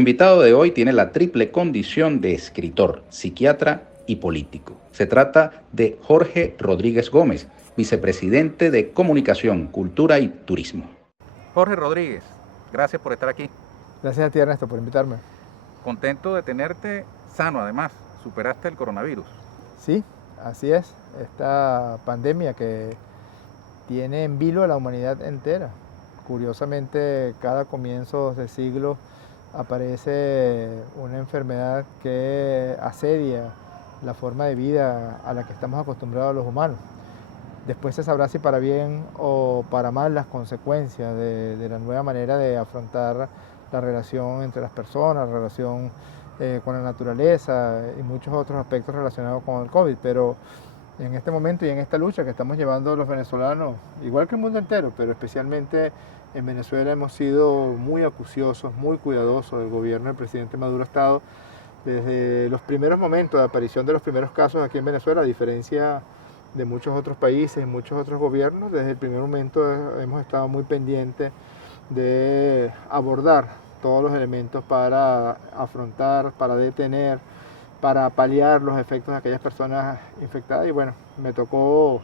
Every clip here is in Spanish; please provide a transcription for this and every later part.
invitado de hoy tiene la triple condición de escritor, psiquiatra y político. Se trata de Jorge Rodríguez Gómez, vicepresidente de Comunicación, Cultura y Turismo. Jorge Rodríguez, gracias por estar aquí. Gracias a ti, Ernesto, por invitarme. Contento de tenerte sano, además. ¿Superaste el coronavirus? Sí, así es. Esta pandemia que tiene en vilo a la humanidad entera. Curiosamente, cada comienzo de siglo aparece una enfermedad que asedia la forma de vida a la que estamos acostumbrados los humanos. Después se sabrá si para bien o para mal las consecuencias de la nueva manera de afrontar la relación entre las personas, la relación con la naturaleza y muchos otros aspectos relacionados con el COVID. Pero en este momento y en esta lucha que estamos llevando los venezolanos, igual que el mundo entero, pero especialmente en Venezuela hemos sido muy acuciosos, muy cuidadosos. El gobierno del presidente Maduro ha estado desde los primeros momentos de aparición de los primeros casos aquí en Venezuela, a diferencia de muchos otros países y muchos otros gobiernos. Desde el primer momento hemos estado muy pendientes de abordar todos los elementos para afrontar, para detener, para paliar los efectos de aquellas personas infectadas. Y bueno, me tocó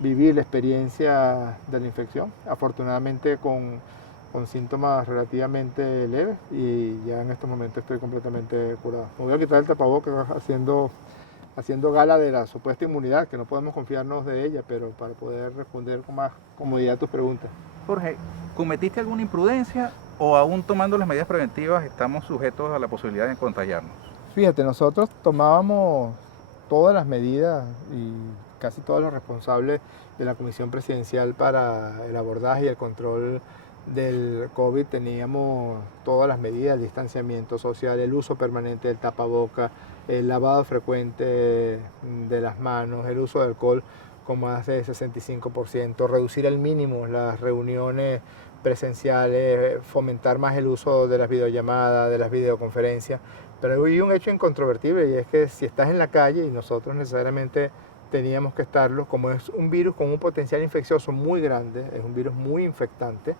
vivir la experiencia de la infección, afortunadamente con síntomas relativamente leves, y ya en estos momentos estoy completamente curado. Me voy a quitar el tapabocas haciendo gala de la supuesta inmunidad, que no podemos confiarnos de ella, pero para poder responder con más comodidad a tus preguntas. Jorge, ¿cometiste alguna imprudencia o aún tomando las medidas preventivas estamos sujetos a la posibilidad de contagiarnos? Fíjate, nosotros tomábamos todas las medidas y casi todos los responsables de la Comisión Presidencial para el abordaje y el control del COVID teníamos todas las medidas, el distanciamiento social, el uso permanente del tapaboca, el lavado frecuente de las manos, el uso de alcohol con más de 65%, reducir al mínimo las reuniones presenciales, fomentar más el uso de las videollamadas, de las videoconferencias. Pero hay un hecho incontrovertible, y es que si estás en la calle, y nosotros necesariamente teníamos que estarlo, como es un virus con un potencial infeccioso muy grande, es un virus muy infectante,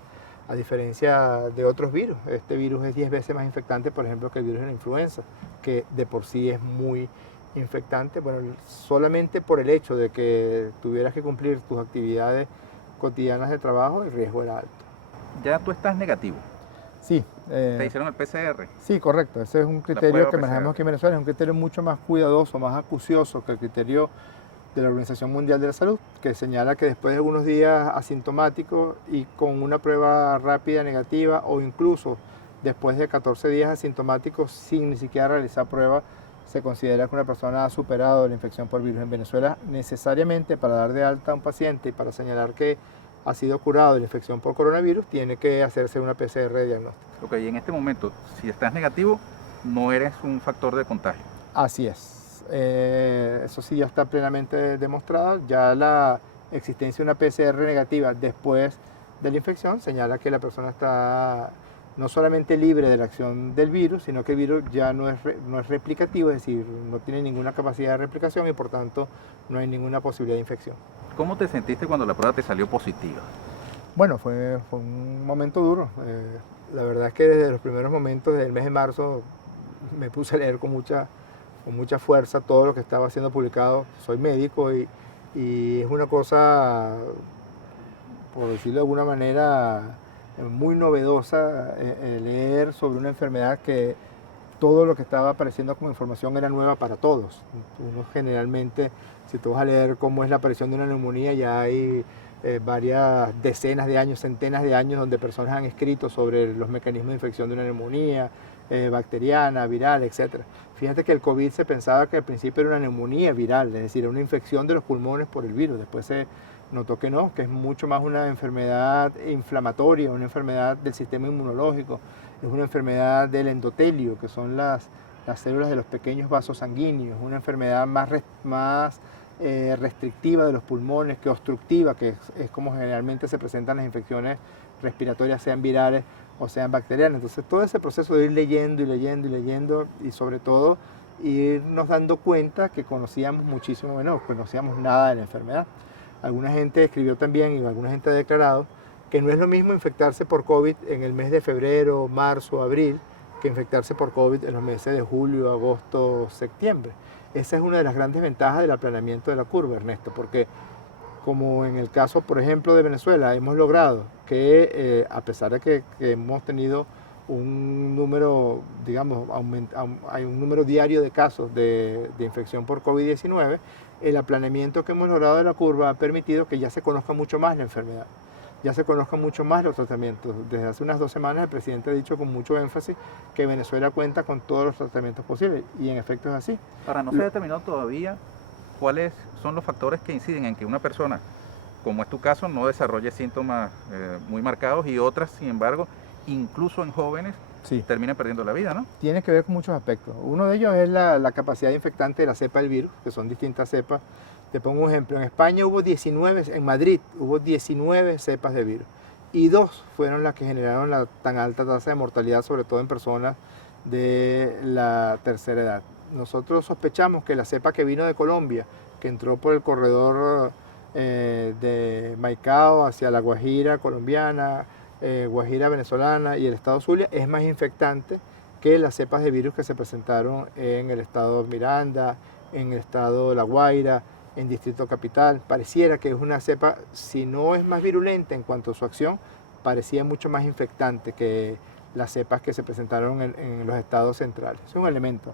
a diferencia de otros virus. Este virus es 10 veces más infectante, por ejemplo, que el virus de la influenza, que de por sí es muy infectante. Bueno, solamente por el hecho de que tuvieras que cumplir tus actividades cotidianas de trabajo, el riesgo era alto. Ya tú estás negativo. Sí. ¿Te hicieron el PCR? Sí, correcto. Ese es un criterio que manejamos aquí en Venezuela. Es un criterio mucho más cuidadoso, más acucioso que el criterio de la Organización Mundial de la Salud, que señala que después de algunos días asintomáticos y con una prueba rápida negativa, o incluso después de 14 días asintomáticos sin ni siquiera realizar prueba, se considera que una persona ha superado la infección por virus. En Venezuela, necesariamente para dar de alta a un paciente y para señalar que ha sido curado de la infección por coronavirus, tiene que hacerse una PCR de diagnóstico. Ok, y en este momento, si estás negativo, no eres un factor de contagio. Así es. Eso sí ya está plenamente demostrado. Ya la existencia de una PCR negativa después de la infección señala que la persona está no solamente libre de la acción del virus, sino que el virus ya no es replicativo, es decir, no tiene ninguna capacidad de replicación y por tanto no hay ninguna posibilidad de infección. ¿Cómo te sentiste cuando la prueba te salió positiva? Bueno, fue un momento duro. La verdad es que desde los primeros momentos del mes de marzo me puse a leer con mucha fuerza todo lo que estaba siendo publicado. Soy médico y es una cosa, por decirlo de alguna manera, muy novedosa leer sobre una enfermedad que todo lo que estaba apareciendo como información era nueva para todos. Uno generalmente, si tú vas a leer cómo es la aparición de una neumonía, ya hay varias decenas de años, centenas de años, donde personas han escrito sobre los mecanismos de infección de una neumonía, bacteriana, viral, etc. Fíjate que el COVID se pensaba que al principio era una neumonía viral, es decir, una infección de los pulmones por el virus. Después se notó que no, que es mucho más una enfermedad inflamatoria, una enfermedad del sistema inmunológico, es una enfermedad del endotelio, que son las células de los pequeños vasos sanguíneos, una enfermedad más restrictiva de los pulmones que obstructiva, que es como generalmente se presentan las infecciones respiratorias, sean virales o sean bacterianas. Entonces todo ese proceso de ir leyendo y leyendo y leyendo, y sobre todo irnos dando cuenta que conocíamos muchísimo menos, conocíamos nada de la enfermedad. Alguna gente escribió también, y alguna gente ha declarado, que no es lo mismo infectarse por COVID en el mes de febrero, marzo, abril, que infectarse por COVID en los meses de julio, agosto, septiembre. Esa es una de las grandes ventajas del aplanamiento de la curva, Ernesto, porque como en el caso, por ejemplo, de Venezuela, hemos logrado que, a pesar de que hemos tenido un número, digamos, hay un número diario de casos de infección por COVID-19, el aplanamiento que hemos logrado de la curva ha permitido que ya se conozca mucho más la enfermedad, ya se conozcan mucho más los tratamientos. Desde hace unas 2 semanas el presidente ha dicho con mucho énfasis que Venezuela cuenta con todos los tratamientos posibles, y en efecto es así. Para no ser determinado todavía cuáles son los factores que inciden en que una persona, como es tu caso, no desarrolle síntomas muy marcados, y otras, sin embargo, incluso en jóvenes, sí, terminen perdiendo la vida, ¿no? Tiene que ver con muchos aspectos. Uno de ellos es la capacidad infectante de la cepa del virus, que son distintas cepas. Te pongo un ejemplo. En España hubo 19, en Madrid hubo 19 cepas de virus, y 2 fueron las que generaron la tan alta tasa de mortalidad, sobre todo en personas de la tercera edad. Nosotros sospechamos que la cepa que vino de Colombia, que entró por el corredor de Maicao hacia la Guajira colombiana, Guajira venezolana y el estado Zulia, es más infectante que las cepas de virus que se presentaron en el estado Miranda, en el estado La Guaira, en Distrito Capital. Pareciera que es una cepa, si no es más virulenta en cuanto a su acción, parecía mucho más infectante que las cepas que se presentaron en los estados centrales. Es un elemento.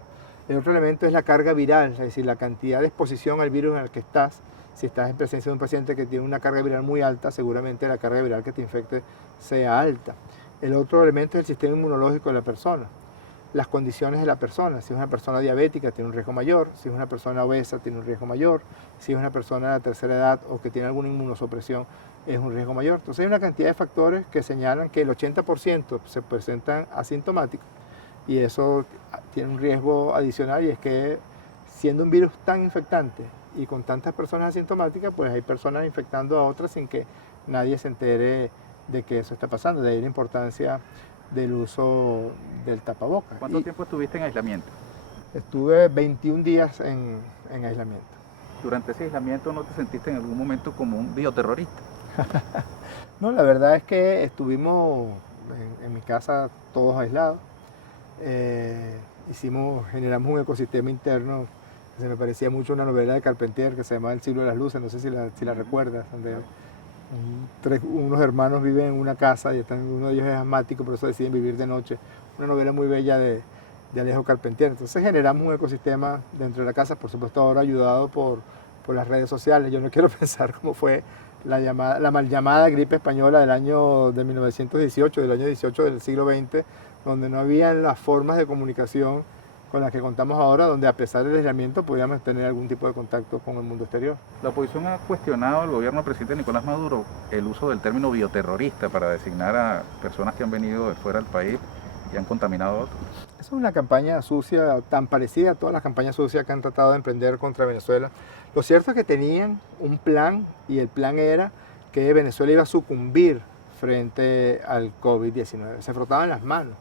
El otro elemento es la carga viral, es decir, la cantidad de exposición al virus en el que estás. Si estás en presencia de un paciente que tiene una carga viral muy alta, seguramente la carga viral que te infecte sea alta. El otro elemento es el sistema inmunológico de la persona, las condiciones de la persona. Si es una persona diabética, tiene un riesgo mayor; si es una persona obesa, tiene un riesgo mayor; si es una persona de la tercera edad o que tiene alguna inmunosupresión, es un riesgo mayor. Entonces hay una cantidad de factores que señalan que el 80% se presentan asintomáticos, y eso tiene un riesgo adicional, y es que siendo un virus tan infectante y con tantas personas asintomáticas, pues hay personas infectando a otras sin que nadie se entere de que eso está pasando. De ahí la importancia del uso del tapabocas. ¿Cuánto tiempo estuviste en aislamiento? Estuve 21 días en aislamiento. ¿Durante ese aislamiento no te sentiste en algún momento como un bioterrorista? No, la verdad es que estuvimos en mi casa todos aislados. Generamos un ecosistema interno que se me parecía mucho a una novela de Carpentier que se llama El siglo de las luces, no sé si la recuerdas, donde unos hermanos viven en una casa y uno de ellos es asmático, por eso deciden vivir de noche. Una novela muy bella de Alejo Carpentier. Entonces generamos un ecosistema dentro de la casa, por supuesto ahora ayudado por las redes sociales. Yo no quiero pensar cómo fue la mal llamada gripe española del año de 1918, del año 18 del siglo XX, donde no había las formas de comunicación con las que contamos ahora, donde a pesar del aislamiento podíamos tener algún tipo de contacto con el mundo exterior. La oposición ha cuestionado al gobierno del presidente Nicolás Maduro el uso del término bioterrorista para designar a personas que han venido de fuera del país y han contaminado a otros. Esa es una campaña sucia, tan parecida a todas las campañas sucias que han tratado de emprender contra Venezuela. Lo cierto es que tenían un plan, y el plan era que Venezuela iba a sucumbir frente al COVID-19. Se frotaban las manos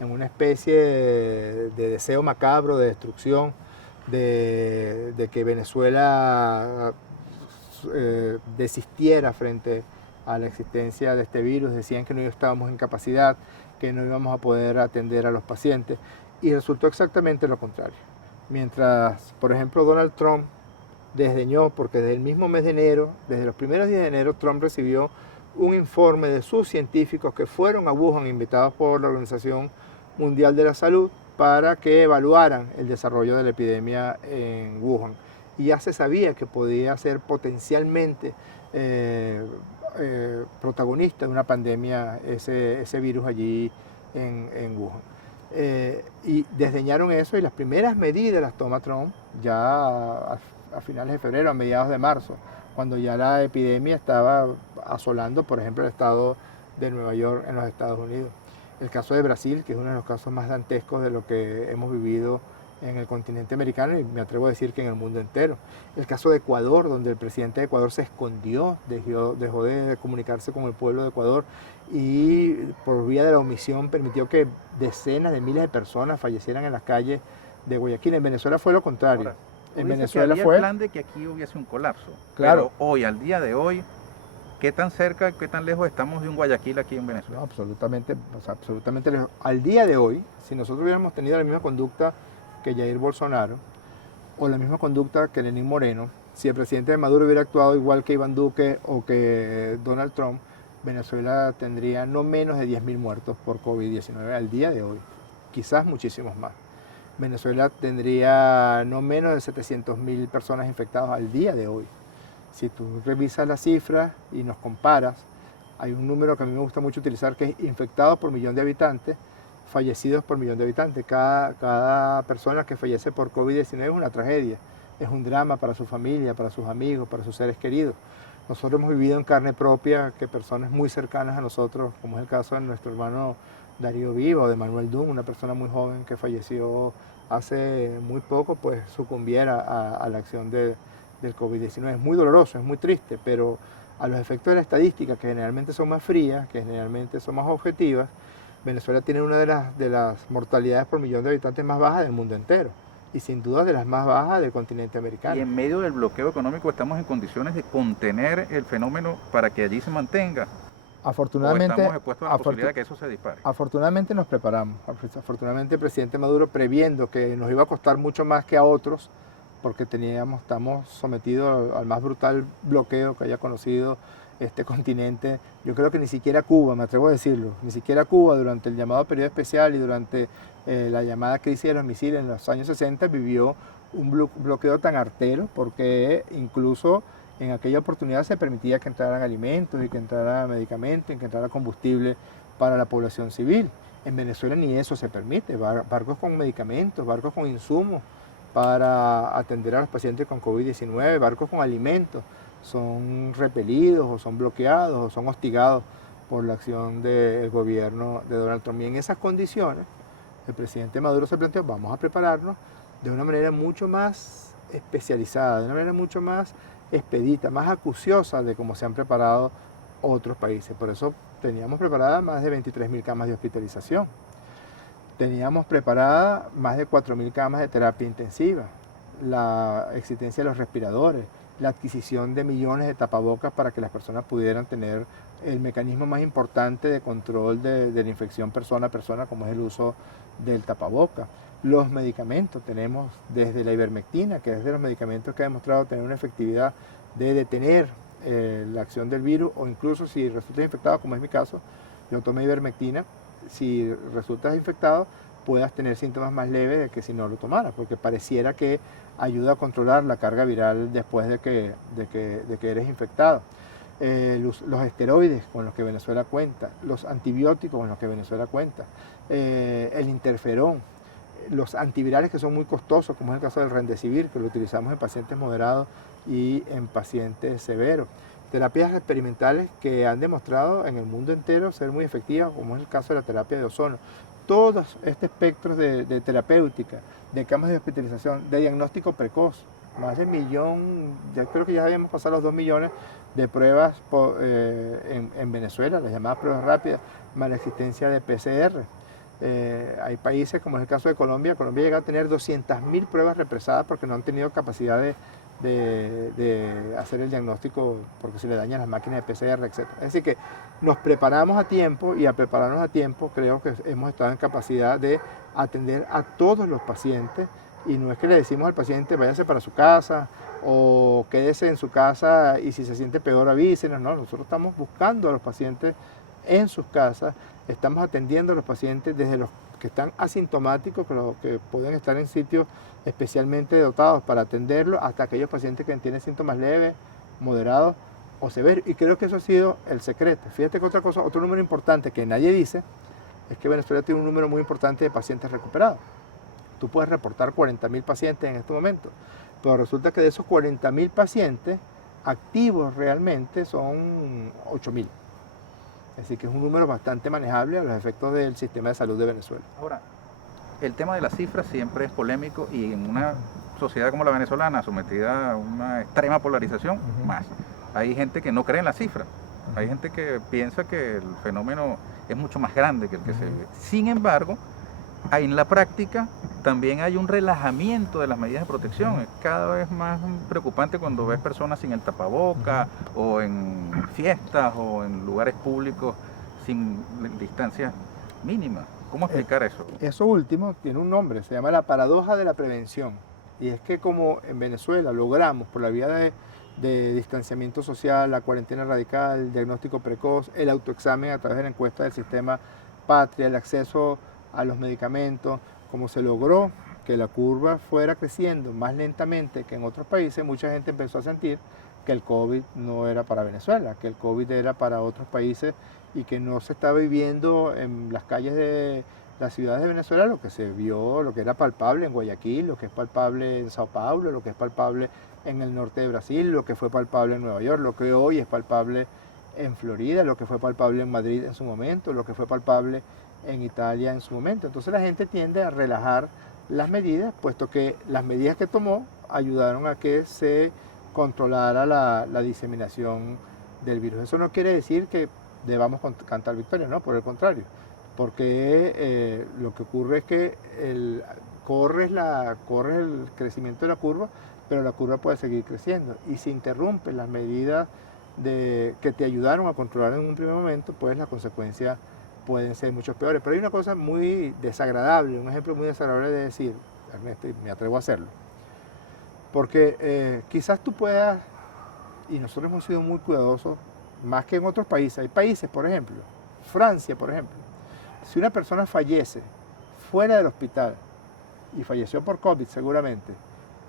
en una especie de deseo macabro de destrucción, de que Venezuela desistiera frente a la existencia de este virus. Decían que no estábamos en capacidad, que no íbamos a poder atender a los pacientes, y resultó exactamente lo contrario. Mientras, por ejemplo, Donald Trump desdeñó, porque desde el mismo mes de enero, desde los primeros días de enero, Trump recibió un informe de sus científicos que fueron a Wuhan, invitados por la Organización Mundial de la Salud, para que evaluaran el desarrollo de la epidemia en Wuhan. Y ya se sabía que podía ser potencialmente protagonista de una pandemia ese virus allí en Wuhan. Y desdeñaron eso, y las primeras medidas las toma Trump ya a finales de febrero, a mediados de marzo, cuando ya la epidemia estaba asolando, por ejemplo, el estado de Nueva York en los Estados Unidos. El caso de Brasil, que es uno de los casos más dantescos de lo que hemos vivido en el continente americano, y me atrevo a decir que en el mundo entero. El caso de Ecuador, donde el presidente de Ecuador se escondió, dejó de comunicarse con el pueblo de Ecuador, y por vía de la omisión permitió que decenas de miles de personas fallecieran en las calles de Guayaquil. En Venezuela fue lo contrario. Ahora, en Venezuela fue el plan de que aquí hubiese un colapso. Claro. Pero hoy, al día de hoy, ¿Qué tan cerca, qué tan lejos estamos de un Guayaquil aquí en Venezuela? No, absolutamente, o sea, absolutamente lejos. Al día de hoy, si nosotros hubiéramos tenido la misma conducta que Jair Bolsonaro, o la misma conducta que Lenín Moreno, si el presidente Maduro hubiera actuado igual que Iván Duque o que Donald Trump, Venezuela tendría no menos de 10.000 muertos por COVID-19 al día de hoy, quizás muchísimos más. Venezuela tendría no menos de 700.000 personas infectadas al día de hoy. Si tú revisas las cifras y nos comparas, hay un número que a mí me gusta mucho utilizar que es infectados por millón de habitantes, fallecidos por millón de habitantes. Cada persona que fallece por COVID-19 es una tragedia, es un drama para su familia, para sus amigos, para sus seres queridos. Nosotros hemos vivido en carne propia que personas muy cercanas a nosotros, como es el caso de nuestro hermano Darío Viva o de Manuel Dum, una persona muy joven que falleció hace muy poco, pues sucumbiera a la acción del COVID-19. Es muy doloroso, es muy triste, pero a los efectos de la estadística, que generalmente son más frías, que generalmente son más objetivas, Venezuela tiene una de las mortalidades por millón de habitantes más bajas del mundo entero y sin duda de las más bajas del continente americano. Y en medio del bloqueo económico estamos en condiciones de contener el fenómeno para que allí se mantenga. Afortunadamente, ¿O estamos expuestos a la posibilidad de que eso se dispare? Afortunadamente nos preparamos. Afortunadamente el presidente Maduro, previendo que nos iba a costar mucho más que a otros, porque estamos sometidos al más brutal bloqueo que haya conocido este continente. Yo creo que ni siquiera Cuba, me atrevo a decirlo, ni siquiera Cuba durante el llamado periodo especial y durante la llamada crisis de los misiles en los años 60 vivió un bloqueo tan artero, porque incluso en aquella oportunidad se permitía que entraran alimentos y que entrara medicamentos y que entrara combustible para la población civil. En Venezuela ni eso se permite, barcos con medicamentos, barcos con insumos para atender a los pacientes con COVID-19, barcos con alimentos, son repelidos o son bloqueados o son hostigados por la acción del gobierno de Donald Trump. Y en esas condiciones, el presidente Maduro se planteó, vamos a prepararnos de una manera mucho más especializada, de una manera mucho más expedita, más acuciosa de cómo se han preparado otros países. Por eso teníamos preparadas más de 23.000 camas de hospitalización. Teníamos preparadas más de 4.000 camas de terapia intensiva, la existencia de los respiradores, la adquisición de millones de tapabocas para que las personas pudieran tener el mecanismo más importante de control de la infección persona a persona, como es el uso del tapaboca. Los medicamentos, tenemos desde la ivermectina, que es de los medicamentos que ha demostrado tener una efectividad de detener la acción del virus, o incluso si resultas infectado, como es mi caso, yo tomé ivermectina, si resultas infectado puedas tener síntomas más leves de que si no lo tomaras, porque pareciera que ayuda a controlar la carga viral después de que eres infectado. Los esteroides con los que Venezuela cuenta, los antibióticos con los que Venezuela cuenta, el interferón, los antivirales que son muy costosos, como es el caso del Remdesivir, que lo utilizamos en pacientes moderados y en pacientes severos. Terapias experimentales que han demostrado en el mundo entero ser muy efectivas, como es el caso de la terapia de ozono. Todos este espectro de terapéutica, de camas de hospitalización, de diagnóstico precoz, más de 1 millón, ya creo que ya habíamos pasado los 2 millones de pruebas en Venezuela, las llamadas pruebas rápidas, más la existencia de PCR. Hay países, como es el caso de Colombia, Colombia llega a tener 200.000 pruebas represadas porque no han tenido capacidad de hacer el diagnóstico porque se le dañan las máquinas de PCR, etc. Es decir que nos preparamos a tiempo, y al prepararnos a tiempo creo que hemos estado en capacidad de atender a todos los pacientes, y no es que le decimos al paciente váyase para su casa o quédese en su casa y si se siente peor avísenos. No, nosotros estamos buscando a los pacientes en sus casas, estamos atendiendo a los pacientes desde los que están asintomáticos, que pueden estar en sitios especialmente dotados para atenderlos, hasta aquellos pacientes que tienen síntomas leves, moderados o severos. Y creo que eso ha sido el secreto. Fíjate que otra cosa, otro número importante que nadie dice, es que Venezuela tiene un número muy importante de pacientes recuperados. Tú puedes reportar 40.000 pacientes en este momento, pero resulta que de esos 40.000 pacientes activos realmente son 8.000. Así que es un número bastante manejable a los efectos del sistema de salud de Venezuela. Ahora, el tema de las cifras siempre es polémico, y en una sociedad como la venezolana, sometida a una extrema polarización, más. Hay gente que no cree en las cifras. Hay gente que piensa que el fenómeno es mucho más grande que el que se ve. Sin embargo, en la práctica también hay un relajamiento de las medidas de protección. Es cada vez más preocupante cuando ves personas sin el tapaboca o en fiestas o en lugares públicos sin distancia mínima. ¿Cómo explicar eso? Eso último tiene un nombre, se llama la paradoja de la prevención. Y es que como en Venezuela logramos por la vía de distanciamiento social, la cuarentena radical, el diagnóstico precoz, el autoexamen a través de la encuesta del sistema Patria, el acceso a los medicamentos, como se logró que la curva fuera creciendo más lentamente que en otros países, mucha gente empezó a sentir que el COVID no era para Venezuela, que el COVID era para otros países y que no se estaba viviendo en las calles de las ciudades de Venezuela lo que se vio, lo que era palpable en Guayaquil, lo que es palpable en Sao Paulo, lo que es palpable en el norte de Brasil, lo que fue palpable en Nueva York, lo que hoy es palpable en Florida, lo que fue palpable en Madrid en su momento, lo que fue palpable en Italia en su momento. Entonces la gente tiende a relajar las medidas, puesto que las medidas que tomó ayudaron a que se controlara la diseminación del virus. Eso no quiere decir que debamos cantar victoria, no, por el contrario, porque lo que ocurre es que corre el crecimiento de la curva, pero la curva puede seguir creciendo y si interrumpen las medidas que te ayudaron a controlar en un primer momento, pues las consecuencias pueden ser mucho peores. Pero hay una cosa muy desagradable, un ejemplo muy desagradable de decir, Ernesto, y me atrevo a hacerlo, porque quizás tú puedas, y nosotros hemos sido muy cuidadosos, más que en otros países. Hay países, por ejemplo, Francia, por ejemplo, si una persona fallece fuera del hospital, y falleció por COVID seguramente,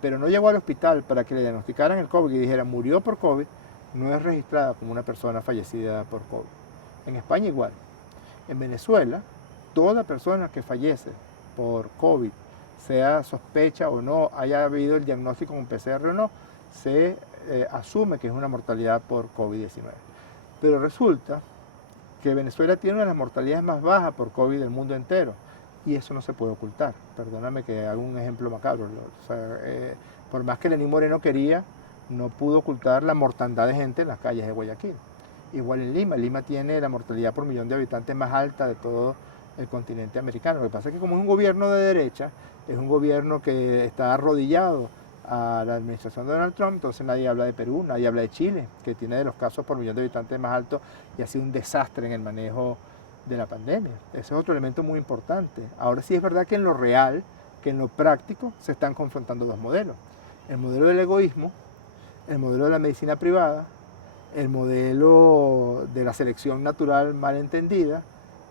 pero no llegó al hospital para que le diagnosticaran el COVID y dijeran murió por COVID, no es registrada como una persona fallecida por COVID. En España igual. En Venezuela, toda persona que fallece por COVID, sea sospecha o no, haya habido el diagnóstico con PCR o no, se asume que es una mortalidad por COVID-19. Pero resulta que Venezuela tiene una de las mortalidades más bajas por COVID del mundo entero. Y eso no se puede ocultar. Perdóname que haga un ejemplo macabro. O sea, por más que Lenín Moreno quería, no pudo ocultar la mortandad de gente en las calles de Guayaquil. Igual en Lima. Lima tiene la mortalidad por millón de habitantes más alta de todo el continente americano. Lo que pasa es que como es un gobierno de derecha, es un gobierno que está arrodillado a la administración de Donald Trump, entonces nadie habla de Perú, nadie habla de Chile, que tiene de los casos por millón de habitantes más altos y ha sido un desastre en el manejo de la pandemia. Ese es otro elemento muy importante. Ahora sí es verdad que en lo real, que en lo práctico, se están confrontando dos modelos. El modelo del egoísmo, el modelo de la medicina privada, el modelo de la selección natural mal entendida,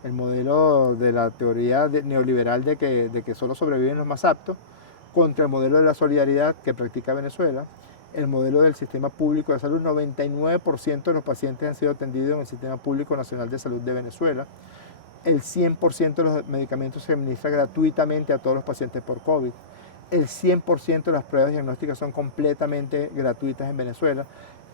el modelo de la teoría neoliberal de que solo sobreviven los más aptos, contra el modelo de la solidaridad que practica Venezuela, el modelo del sistema público de salud. 99% de los pacientes han sido atendidos en el Sistema Público Nacional de Salud de Venezuela. El 100% de los medicamentos se administra gratuitamente a todos los pacientes por COVID. El 100% de las pruebas diagnósticas son completamente gratuitas en Venezuela.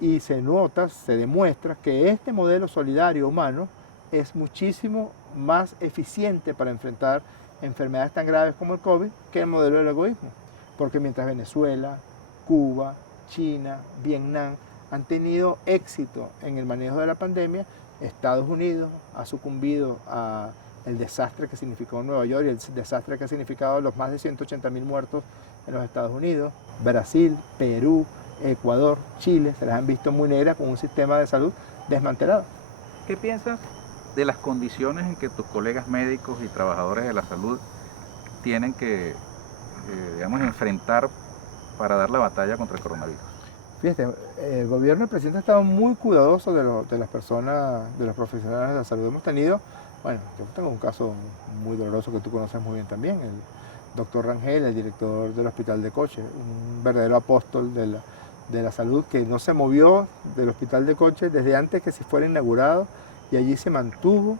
Y se nota, se demuestra que este modelo solidario humano es muchísimo más eficiente para enfrentar enfermedades tan graves como el COVID que el modelo del egoísmo. Porque mientras Venezuela, Cuba, China, Vietnam han tenido éxito en el manejo de la pandemia, Estados Unidos ha sucumbido a el desastre que significó Nueva York y el desastre que ha significado los más de 180.000 muertos en los Estados Unidos. Brasil, Perú, Ecuador, Chile se las han visto muy negras con un sistema de salud desmantelado. ¿Qué piensas de las condiciones en que tus colegas médicos y trabajadores de la salud tienen que, digamos, enfrentar para dar la batalla contra el coronavirus? Fíjate, el gobierno del presidente ha estado muy cuidadoso de las personas, de los profesionales de la salud. Hemos tenido, bueno, yo tengo un caso muy doloroso que tú conoces muy bien también, el doctor Rangel, el director del Hospital de Coche, un verdadero apóstol de la salud que no se movió del Hospital de Coche desde antes que se fuera inaugurado y allí se mantuvo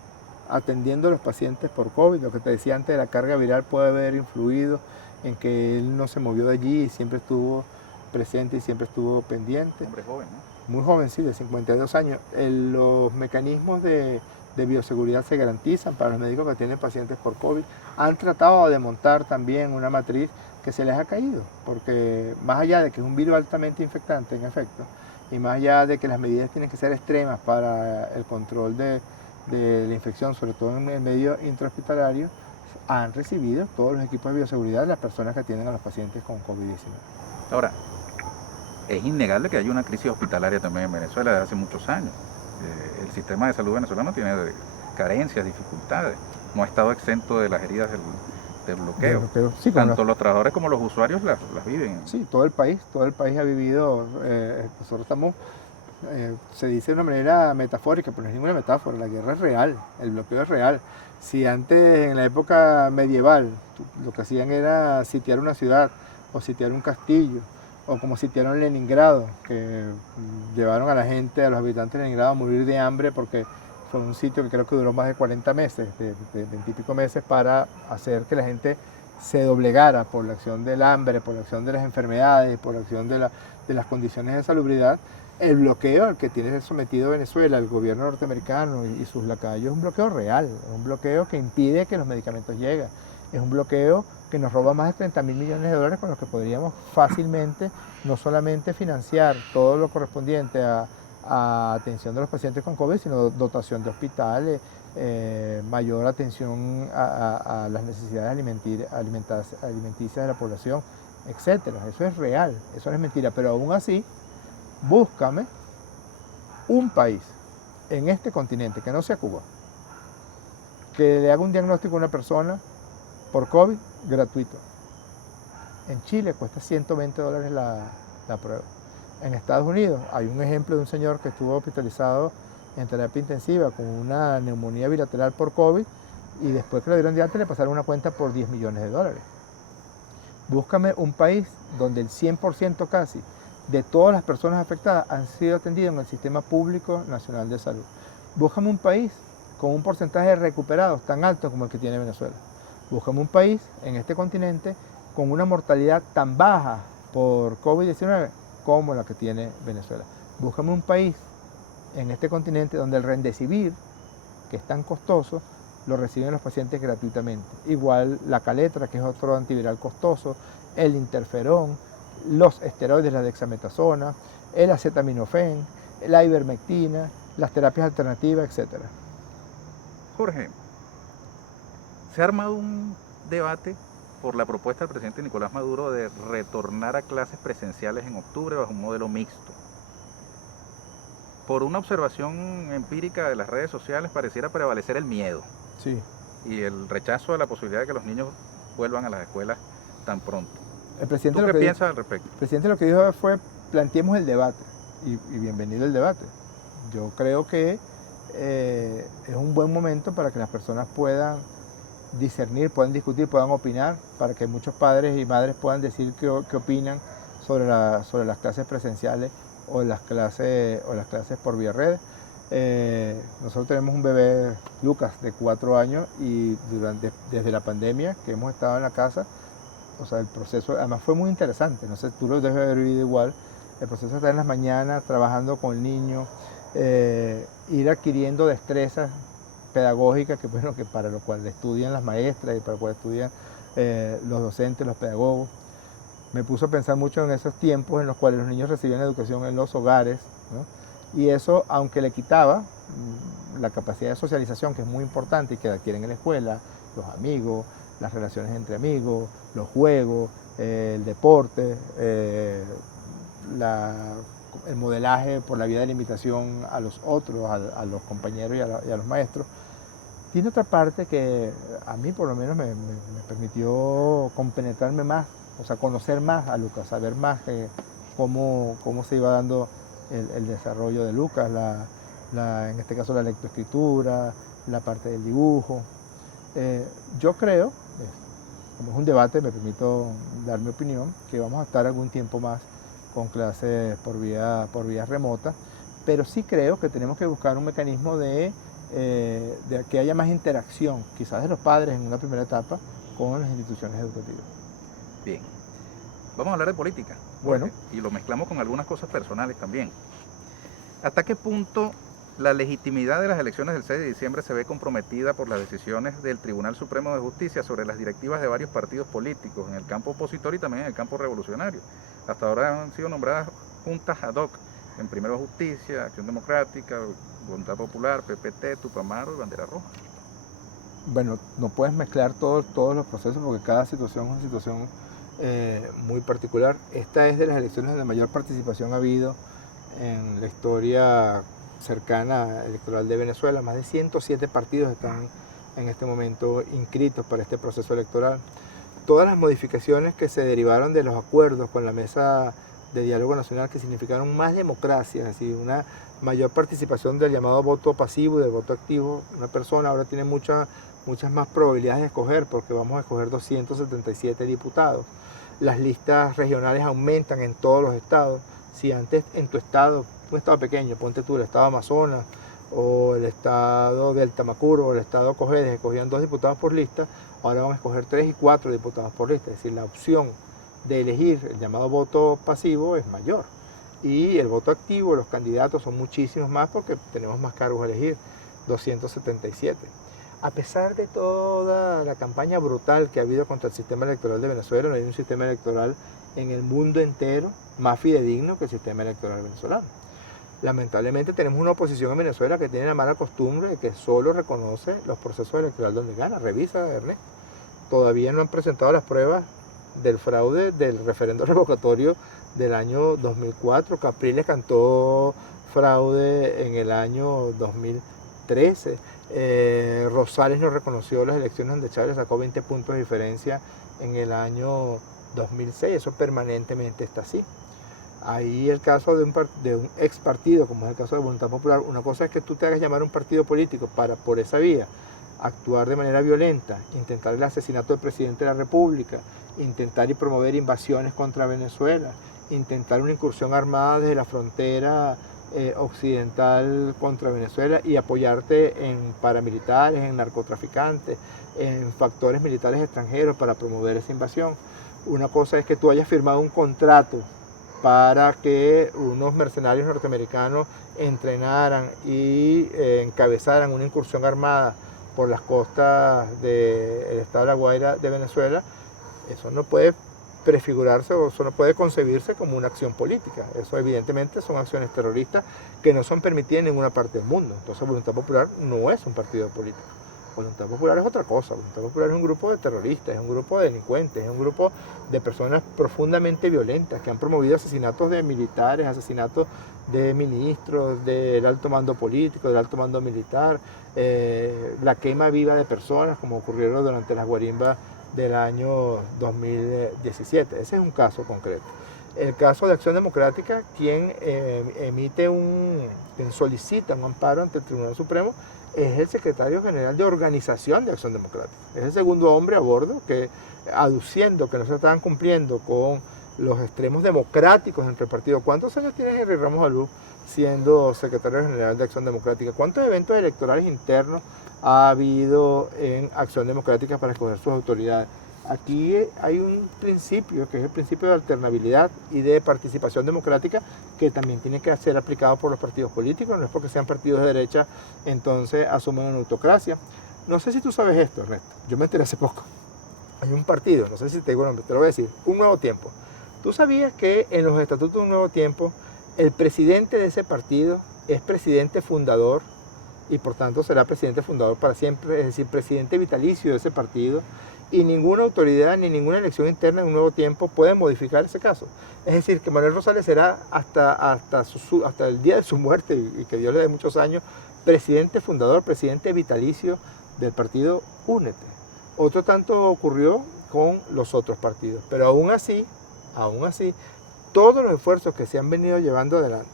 atendiendo a los pacientes por COVID. Lo que te decía antes de la carga viral puede haber influido en que él no se movió de allí y siempre estuvo presente y siempre estuvo pendiente. Hombre joven, ¿no? Muy joven, sí, de 52 años. Los mecanismos de bioseguridad se garantizan para los médicos que tienen pacientes por COVID. Han tratado de montar también una matriz que se les ha caído, porque más allá de que es un virus altamente infectante, en efecto, y más allá de que las medidas tienen que ser extremas para el control de la infección, sobre todo en el medio intrahospitalario, han recibido todos los equipos de bioseguridad de las personas que atienden a los pacientes con COVID-19. Ahora, es innegable que hay una crisis hospitalaria también en Venezuela desde hace muchos años. El sistema de salud venezolano tiene carencias, dificultades, no ha estado exento de las heridas del bloqueo. Sí, tanto los trabajadores como los usuarios las viven. Sí, todo el país ha vivido, nosotros estamos, se dice de una manera metafórica, pero no es ninguna metáfora, la guerra es real, el bloqueo es real. Si antes, en la época medieval, lo que hacían era sitiar una ciudad o sitiar un castillo, o como sitiaron Leningrado, que llevaron a la gente, a los habitantes de Leningrado a morir de hambre porque fue un sitio que creo que duró más de 40 meses, de 20 y pico meses, para hacer que la gente se doblegara por la acción del hambre, por la acción de las enfermedades, por la acción de las condiciones de salubridad. El bloqueo al que tiene sometido Venezuela, el gobierno norteamericano y sus lacayos, es un bloqueo real, es un bloqueo que impide que los medicamentos lleguen, es un bloqueo que nos roba más de 30 mil millones de dólares con los que podríamos fácilmente no solamente financiar todo lo correspondiente a atención de los pacientes con COVID, sino dotación de hospitales, mayor atención a las necesidades alimenticias de la población, etc. Eso es real, eso no es mentira, pero aún así, búscame un país en este continente, que no sea Cuba, que le haga un diagnóstico a una persona por COVID gratuito. En Chile cuesta $120 la prueba. En Estados Unidos hay un ejemplo de un señor que estuvo hospitalizado en terapia intensiva con una neumonía bilateral por COVID y después que lo dieron de alta le pasaron una cuenta por $10 millones. Búscame un país donde el 100% casi de todas las personas afectadas han sido atendidas en el Sistema Público Nacional de Salud. Búscame un país con un porcentaje de recuperados tan alto como el que tiene Venezuela. Búscame un país en este continente con una mortalidad tan baja por COVID-19 como la que tiene Venezuela. Búscame un país en este continente donde el Remdesivir, que es tan costoso, lo reciben los pacientes gratuitamente. Igual la Caletra, que es otro antiviral costoso, el interferón, los esteroides, la dexametasona, el acetaminofén, la ivermectina, las terapias alternativas, etc. Jorge, se ha armado un debate por la propuesta del presidente Nicolás Maduro de retornar a clases presenciales en octubre bajo un modelo mixto. Por una observación empírica de las redes sociales pareciera prevalecer el miedo. Sí. Y el rechazo de la posibilidad de que los niños vuelvan a las escuelas tan pronto. ¿Tú qué piensas al respecto? El presidente lo que dijo fue, planteemos el debate, y bienvenido el debate. Yo creo que es un buen momento para que las personas puedan discernir, puedan discutir, puedan opinar, para que muchos padres y madres puedan decir qué opinan sobre las clases presenciales o las clases por vía redes. Nosotros tenemos un bebé, Lucas, de 4 años, y desde la pandemia que hemos estado en la casa, o sea, el proceso además fue muy interesante, no sé, tú lo debes haber vivido igual, el proceso de estar en las mañanas trabajando con el niño, ir adquiriendo destrezas pedagógicas que para lo cual estudian las maestras y para lo cual estudian los docentes, los pedagogos. Me puso a pensar mucho en esos tiempos en los cuales los niños recibían educación en los hogares, ¿no? Y eso, aunque le quitaba la capacidad de socialización, que es muy importante y que adquieren en la escuela, los amigos, las relaciones entre amigos, los juegos, el deporte, el modelaje por la vía de la imitación a los otros, a los compañeros y a los maestros, tiene otra parte que a mí por lo menos me permitió compenetrarme más, o sea, conocer más a Lucas, saber más cómo se iba dando el desarrollo de Lucas, en este caso la lectoescritura, la parte del dibujo. Yo creo, como es un debate, me permito dar mi opinión, que vamos a estar algún tiempo más con clases por vías remotas, pero sí creo que tenemos que buscar un mecanismo de que haya más interacción, quizás de los padres en una primera etapa, con las instituciones educativas. Bien, vamos a hablar de política. Bueno. Y lo mezclamos con algunas cosas personales también. ¿Hasta qué punto la legitimidad de las elecciones del 6 de diciembre se ve comprometida por las decisiones del Tribunal Supremo de Justicia sobre las directivas de varios partidos políticos en el campo opositor y también en el campo revolucionario? Hasta ahora han sido nombradas juntas ad hoc en Primero Justicia, Acción Democrática, Voluntad Popular, PPT, Tupamaro y Bandera Roja. Bueno, no puedes mezclar todos los procesos porque cada situación es una situación muy particular. Esta es de las elecciones donde mayor participación ha habido en la historia cercana electoral de Venezuela. Más de 107 partidos están en este momento inscritos para este proceso electoral. Todas las modificaciones que se derivaron de los acuerdos con la Mesa de Diálogo Nacional, que significaron más democracia, es decir, una mayor participación del llamado voto pasivo y del voto activo. Una persona ahora tiene muchas más probabilidades de escoger, porque vamos a escoger 277 diputados. Las listas regionales aumentan en todos los estados. Si antes en tu estado, un estado pequeño, ponte tú el estado Amazonas o el estado del Tamacuro o el estado Cojedes, escogían 2 diputados por lista, ahora vamos a escoger 3 y 4 diputados por lista. Es decir, la opción de elegir el llamado voto pasivo es mayor. Y el voto activo, los candidatos son muchísimos más porque tenemos más cargos a elegir, 277. A pesar de toda la campaña brutal que ha habido contra el sistema electoral de Venezuela, no hay un sistema electoral en el mundo entero más fidedigno que el sistema electoral venezolano. Lamentablemente tenemos una oposición en Venezuela que tiene la mala costumbre de que solo reconoce los procesos electorales donde gana. Revisa, Ernesto. Todavía no han presentado las pruebas del fraude del referendo revocatorio del año 2004. Capriles cantó fraude en el año 2013. Rosales no reconoció las elecciones donde Chávez sacó 20 puntos de diferencia en el año 2006. Eso permanentemente está así. Ahí el caso de un ex partido, como es el caso de Voluntad Popular, una cosa es que tú te hagas llamar a un partido político para, por esa vía, actuar de manera violenta, intentar el asesinato del presidente de la República, intentar y promover invasiones contra Venezuela, intentar una incursión armada desde la frontera occidental contra Venezuela y apoyarte en paramilitares, en narcotraficantes, en factores militares extranjeros para promover esa invasión. Una cosa es que tú hayas firmado un contrato para que unos mercenarios norteamericanos entrenaran y encabezaran una incursión armada por las costas del estado de La Guaira de Venezuela. Eso no puede prefigurarse o eso no puede concebirse como una acción política. Eso evidentemente son acciones terroristas que no son permitidas en ninguna parte del mundo. Entonces Voluntad Popular no es un partido político. Voluntad Popular es otra cosa. Voluntad Popular es un grupo de terroristas, es un grupo de delincuentes, es un grupo de personas profundamente violentas que han promovido asesinatos de militares, asesinatos de ministros, del alto mando político, del alto mando militar, la quema viva de personas como ocurrieron durante las guarimbas del año 2017. Ese es un caso concreto. El caso de Acción Democrática, quien solicita un amparo ante el Tribunal Supremo, es el secretario general de organización de Acción Democrática. Es el segundo hombre a bordo que, aduciendo que no se estaban cumpliendo con los extremos democráticos entre el partido. ¿Cuántos años tiene Henry Ramos Alú siendo secretario general de Acción Democrática? ¿Cuántos eventos electorales internos ha habido en Acción Democrática para escoger sus autoridades? Aquí hay un principio, que es el principio de alternabilidad y de participación democrática, que también tiene que ser aplicado por los partidos políticos. No es porque sean partidos de derecha, entonces asumen una autocracia. No sé si tú sabes esto, Ernesto. Yo me enteré hace poco. Hay un partido, no sé si te digo el nombre, te lo voy a decir, Un Nuevo Tiempo. ¿Tú sabías que en los estatutos de Un Nuevo Tiempo, el presidente de ese partido es presidente fundador y por tanto será presidente fundador para siempre, es decir, presidente vitalicio de ese partido, y ninguna autoridad ni ninguna elección interna en Un Nuevo Tiempo puede modificar ese caso? Es decir, que Manuel Rosales será hasta el día de su muerte, y que Dios le dé muchos años, presidente fundador, presidente vitalicio del partido Únete. Otro tanto ocurrió con los otros partidos, pero aún así, todos los esfuerzos que se han venido llevando adelante,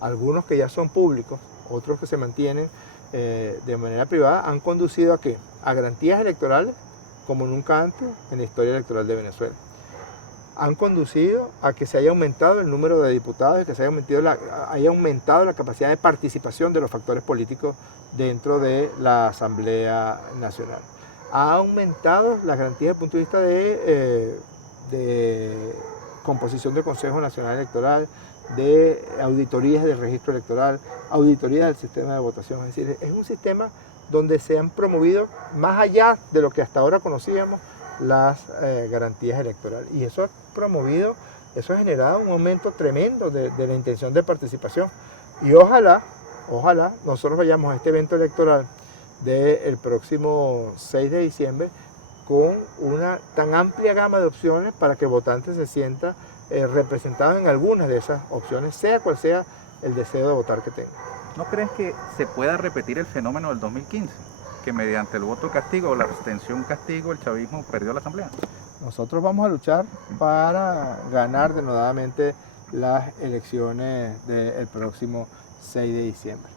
algunos que ya son públicos, otros que se mantienen de manera privada, han conducido ¿a qué? A garantías electorales como nunca antes en la historia electoral de Venezuela. Han conducido a que se haya aumentado el número de diputados y que se haya aumentado la capacidad de participación de los factores políticos dentro de la Asamblea Nacional. Ha aumentado las garantías desde el punto de vista de composición del Consejo Nacional Electoral, de auditorías del registro electoral, auditorías del sistema de votación. Es decir, es un sistema donde se han promovido, más allá de lo que hasta ahora conocíamos, las garantías electorales. Y eso ha generado un aumento tremendo de la intención de participación. Y ojalá nosotros vayamos a este evento electoral del próximo 6 de diciembre con una tan amplia gama de opciones para que el votante se sienta representado en algunas de esas opciones, sea cual sea el deseo de votar que tenga. ¿No crees que se pueda repetir el fenómeno del 2015? Que mediante el voto castigo o la abstención castigo el chavismo perdió la asamblea. Nosotros vamos a luchar para ganar denodadamente las elecciones del próximo 6 de diciembre.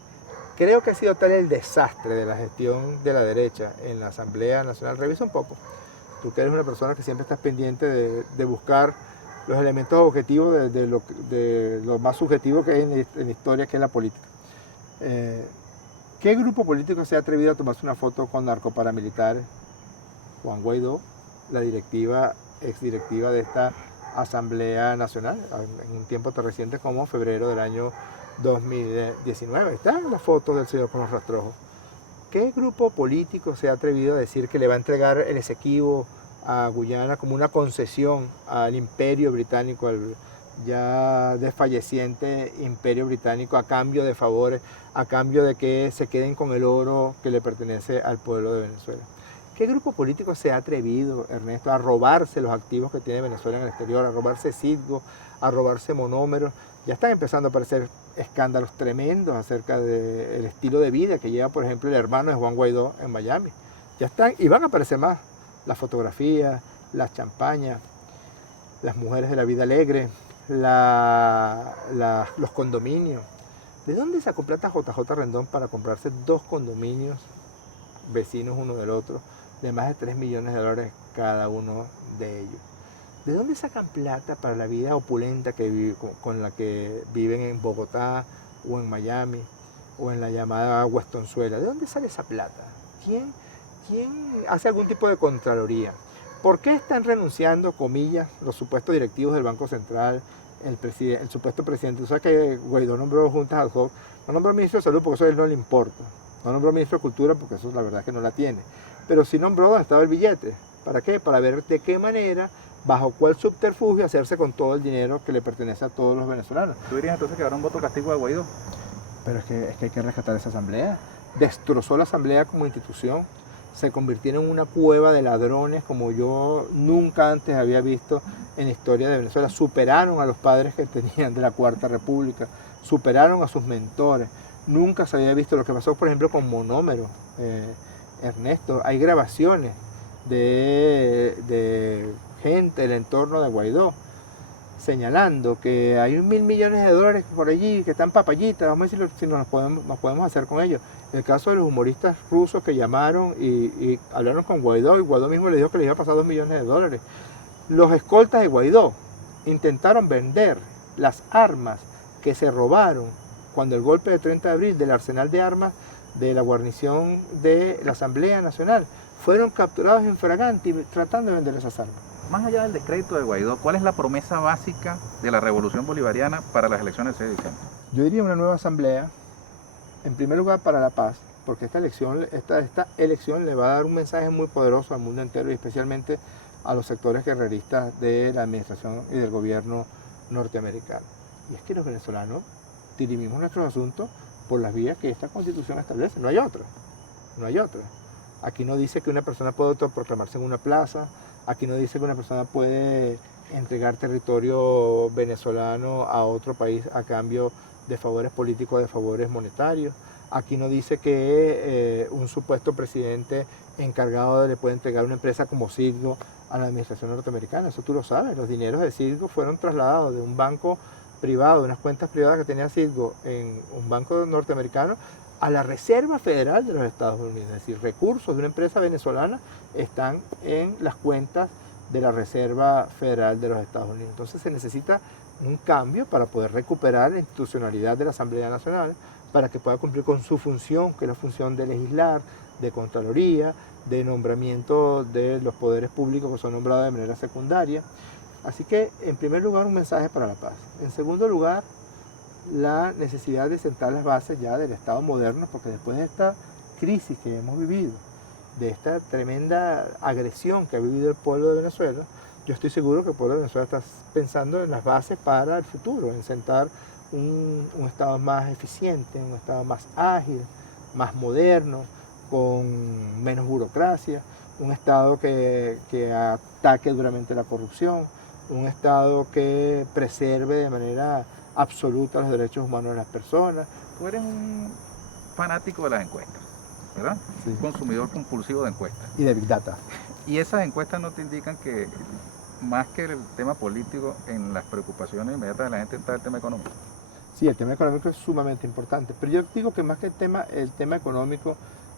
Creo que ha sido tal el desastre de la gestión de la derecha en la Asamblea Nacional. Revisa un poco. Tú que eres una persona que siempre estás pendiente de buscar los elementos objetivos de lo más subjetivo que hay en la historia, que es la política. ¿Qué grupo político se ha atrevido a tomarse una foto con narcoparamilitares? Juan Guaidó, la exdirectiva de esta Asamblea Nacional, en un tiempo tan reciente como febrero del año 2019. Están las fotos del señor con los rastrojos. ¿Qué grupo político se ha atrevido a decir que le va a entregar el Esequibo a Guyana como una concesión al imperio británico, al ya desfalleciente imperio británico, a cambio de favores, a cambio de que se queden con el oro que le pertenece al pueblo de Venezuela? ¿Qué grupo político se ha atrevido, Ernesto, a robarse los activos que tiene Venezuela en el exterior, a robarse Citgo, a robarse monómeros? Ya están empezando a aparecer escándalos tremendos acerca del estilo de vida que lleva, por ejemplo, el hermano de Juan Guaidó en Miami. Ya están, y van a aparecer más, las fotografías, las champañas, las mujeres de la vida alegre, los condominios. ¿De dónde sacó plata JJ Rendón para comprarse 2 condominios vecinos uno del otro, de más de $3 millones cada uno de ellos? ¿De dónde sacan plata para la vida opulenta con la que viven en Bogotá o en Miami o en la llamada Westonzuela? ¿De dónde sale esa plata? ¿Quién hace algún tipo de contraloría? ¿Por qué están renunciando, comillas, los supuestos directivos del Banco Central, el supuesto presidente? O sea que Guaidó nombró juntas ad hoc, no nombró ministro de Salud porque eso a él no le importa, no nombró ministro de Cultura porque eso la verdad es que no la tiene, pero sí nombró donde estaba el billete. ¿Para qué? Para ver de qué manera, bajo cuál subterfugio hacerse con todo el dinero que le pertenece a todos los venezolanos. ¿Tú dirías entonces que habrá un voto castigo de Guaidó? Pero es que hay que rescatar esa asamblea. Destrozó la asamblea como institución, se convirtieron en una cueva de ladrones como yo nunca antes había visto en la historia de Venezuela. Superaron a los padres que tenían de la Cuarta República, superaron a sus mentores. Nunca se había visto lo que pasó, por ejemplo, con Monómero. Ernesto, hay grabaciones de gente del entorno de Guaidó señalando que hay $1.000 millones por allí que están papayitas, vamos a decir si nos podemos hacer con ellos. El caso de los humoristas rusos que llamaron y hablaron con Guaidó, y Guaidó mismo le dijo que le iba a pasar $2 millones. Los escoltas de Guaidó intentaron vender las armas que se robaron cuando el golpe del 30 de abril del arsenal de armas de la guarnición de la Asamblea Nacional. Fueron capturados en flagrante tratando de vender esas armas. Más allá del descrédito de Guaidó, ¿cuál es la promesa básica de la revolución bolivariana para las elecciones del 6 de diciembre? Yo diría una nueva asamblea, en primer lugar para la paz, porque esta elección le va a dar un mensaje muy poderoso al mundo entero y especialmente a los sectores guerreristas de la administración y del gobierno norteamericano. Y es que los venezolanos dirimimos nuestros asuntos por las vías que esta Constitución establece, no hay otra. Aquí no dice que una persona puede autoproclamarse en una plaza, aquí no dice que una persona puede entregar territorio venezolano a otro país a cambio de favores políticos, de favores monetarios. Aquí no dice que un supuesto presidente encargado le puede entregar una empresa como Citgo a la administración norteamericana. Eso tú lo sabes. Los dineros de Citgo fueron trasladados de un banco privado, de unas cuentas privadas que tenía Citgo en un banco norteamericano, a la Reserva Federal de los Estados Unidos. Es decir, recursos de una empresa venezolana están en las cuentas de la Reserva Federal de los Estados Unidos. Entonces se necesita un cambio para poder recuperar la institucionalidad de la Asamblea Nacional, para que pueda cumplir con su función, que es la función de legislar, de contraloría, de nombramiento de los poderes públicos que son nombrados de manera secundaria. Así que, en primer lugar, un mensaje para la paz. En segundo lugar, la necesidad de sentar las bases ya del Estado moderno, porque después de esta crisis que hemos vivido, de esta tremenda agresión que ha vivido el pueblo de Venezuela, yo estoy seguro que el pueblo de Venezuela está pensando en las bases para el futuro, en sentar un Estado más eficiente, un Estado más ágil, más moderno, con menos burocracia, un Estado que ataque duramente la corrupción, un Estado que preserve de manera absoluta los derechos humanos de las personas. Tú eres un fanático de las encuestas, ¿verdad? Sí. Un consumidor compulsivo de encuestas. Y de Big Data. Y esas encuestas no te indican que más que el tema político, en las preocupaciones inmediatas de la gente está el tema económico. Sí, el tema económico es sumamente importante, pero yo digo que más que el tema económico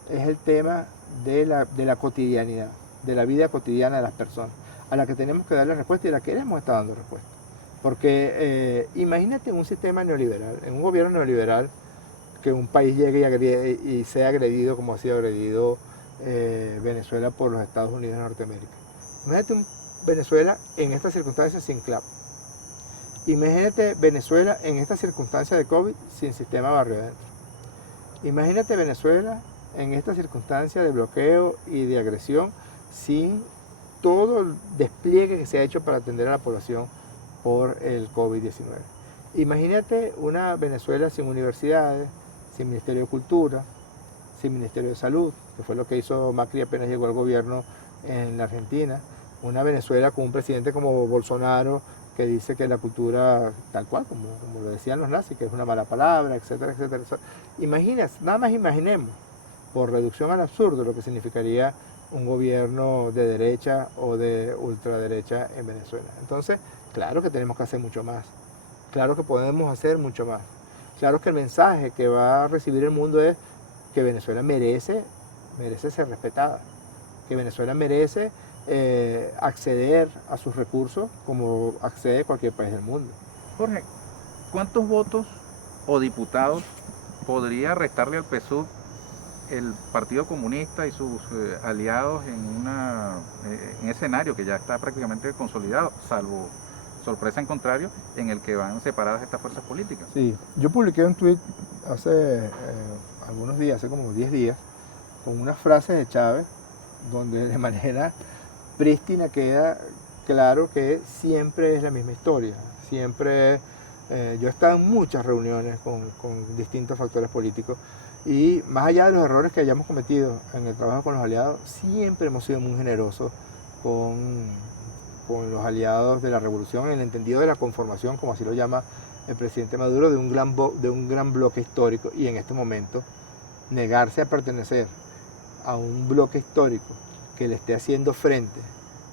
es el tema de la cotidianidad, de la vida cotidiana de las personas, a la que tenemos que darle respuesta y a la que hemos estado dando respuesta. Porque imagínate un sistema neoliberal, en un gobierno neoliberal, que un país llegue y sea agredido como ha sido agredido Venezuela por los Estados Unidos de Norteamérica. Imagínate un Venezuela en estas circunstancias sin CLAP. Imagínate Venezuela en estas circunstancias de COVID sin sistema barrio adentro. Imagínate Venezuela en estas circunstancias de bloqueo y de agresión sin todo el despliegue que se ha hecho para atender a la población por el COVID-19. Imagínate una Venezuela sin universidades, sin Ministerio de Cultura, sin Ministerio de Salud, que fue lo que hizo Macri apenas llegó al gobierno en la Argentina. Una Venezuela con un presidente como Bolsonaro que dice que la cultura, tal cual, como lo decían los nazis, que es una mala palabra, etcétera, etcétera. Imaginas, nada más imaginemos, por reducción al absurdo, lo que significaría un gobierno de derecha o de ultraderecha en Venezuela. Entonces, claro que tenemos que hacer mucho más, claro que podemos hacer mucho más, claro que el mensaje que va a recibir el mundo es que Venezuela merece ser respetada, que Venezuela merece acceder a sus recursos como accede cualquier país del mundo. Jorge, ¿cuántos votos o diputados podría restarle al PSUV el Partido Comunista y sus aliados en un escenario que ya está prácticamente consolidado, salvo sorpresa en contrario, en el que van separadas estas fuerzas políticas? Sí, yo publiqué un tuit hace algunos días, hace como 10 días, con unas frases de Chávez, donde de manera prístina queda claro que siempre es la misma historia. Siempre, yo he estado en muchas reuniones con distintos factores políticos y más allá de los errores que hayamos cometido en el trabajo con los aliados, siempre hemos sido muy generosos con los aliados de la revolución, en el entendido de la conformación, como así lo llama el presidente Maduro, de un gran bloque histórico. Y en este momento, negarse a pertenecer a un bloque histórico que le esté haciendo frente